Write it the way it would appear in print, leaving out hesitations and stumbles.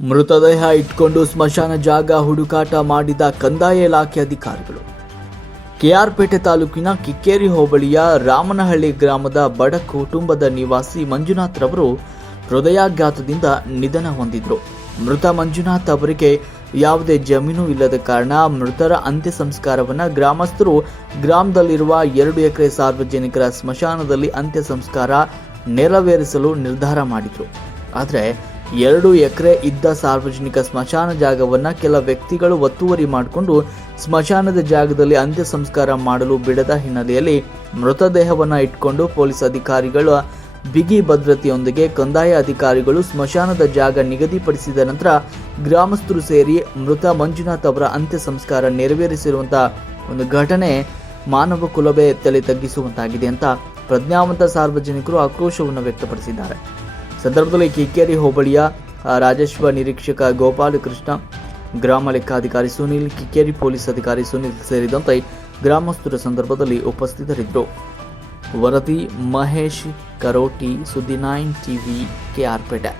ಮೃತದೇಹ ಇಟ್ಕೊಂಡು ಸ್ಮಶಾನ ಜಾಗ ಹುಡುಕಾಟ ಮಾಡಿದ ಕಂದಾಯ ಇಲಾಖೆ ಅಧಿಕಾರಿಗಳು. ಕೆಆರ್ಪೇಟೆ ತಾಲೂಕಿನ ಕಿಕ್ಕೇರಿ ಹೋಬಳಿಯ ರಾಮನಹಳ್ಳಿ ಗ್ರಾಮದ ಬಡ ಕುಟುಂಬದ ನಿವಾಸಿ ಮಂಜುನಾಥ್ ರವರು ಹೃದಯಾಘಾತದಿಂದ ನಿಧನ ಹೊಂದಿದ್ರು. ಮೃತ ಮಂಜುನಾಥ್ ಅವರಿಗೆ ಯಾವುದೇ ಜಮೀನು ಇಲ್ಲದ ಕಾರಣ ಮೃತರ ಅಂತ್ಯ ಸಂಸ್ಕಾರವನ್ನು ಗ್ರಾಮಸ್ಥರು ಗ್ರಾಮದಲ್ಲಿರುವ 2 ಎಕರೆ ಸಾರ್ವಜನಿಕರ ಸ್ಮಶಾನದಲ್ಲಿ ಅಂತ್ಯ ಸಂಸ್ಕಾರ ನೆರವೇರಿಸಲು ನಿರ್ಧಾರ ಮಾಡಿದ್ರು. ಆದರೆ 2 ಎಕರೆ ಇದ್ದ ಸಾರ್ವಜನಿಕ ಸ್ಮಶಾನ ಜಾಗವನ್ನು ಕೆಲ ವ್ಯಕ್ತಿಗಳು ಒತ್ತುವರಿ ಮಾಡಿಕೊಂಡು ಸ್ಮಶಾನದ ಜಾಗದಲ್ಲಿ ಅಂತ್ಯ ಸಂಸ್ಕಾರ ಮಾಡಲು ಬಿಡದ ಹಿನ್ನೆಲೆಯಲ್ಲಿ ಮೃತದೇಹವನ್ನು ಇಟ್ಕೊಂಡು ಪೊಲೀಸ್ ಅಧಿಕಾರಿಗಳ ಬಿಗಿ ಭದ್ರತೆಯೊಂದಿಗೆ ಕಂದಾಯ ಅಧಿಕಾರಿಗಳು ಸ್ಮಶಾನದ ಜಾಗ ನಿಗದಿಪಡಿಸಿದ ನಂತರ ಗ್ರಾಮಸ್ಥರು ಸೇರಿ ಮೃತ ಮಂಜುನಾಥ್ ಅವರ ಅಂತ್ಯ ಸಂಸ್ಕಾರ ನೆರವೇರಿಸಿರುವಂತಹ ಒಂದು ಘಟನೆ ಮಾನವ ಕುಲವೇ ತಲೆ ತಗ್ಗಿಸುವಂತಾಗಿದೆ ಅಂತ ಪ್ರಜ್ಞಾವಂತ ಸಾರ್ವಜನಿಕರು ಆಕ್ರೋಶವನ್ನು ವ್ಯಕ್ತಪಡಿಸಿದ್ದಾರೆ. ಸಂದರ್ಭದಲ್ಲಿ ಕಿಕ್ಕೇರಿ ಹೋಬಳಿಯ ರಾಜಸ್ವ ನಿರೀಕ್ಷಕ ಗೋಪಾಲಕೃಷ್ಣ, ಗ್ರಾಮ ಲೆಕ್ಕಾಧಿಕಾರಿ ಸುನೀಲ್, ಕಿಕ್ಕೇರಿ ಪೊಲೀಸ್ ಅಧಿಕಾರಿ ಸುನೀಲ್ ಸೇರಿದಂತೆ ಗ್ರಾಮಸ್ಥರ ಸಂದರ್ಭದಲ್ಲಿ ಉಪಸ್ಥಿತರಿದ್ದರು. ವರದಿ ಮಹೇಶ್ ಕರೋಟಿ, ಸುದ್ದಿ 9 ಟಿವಿ, ಕೆಆರ್ಪೇಟೆ.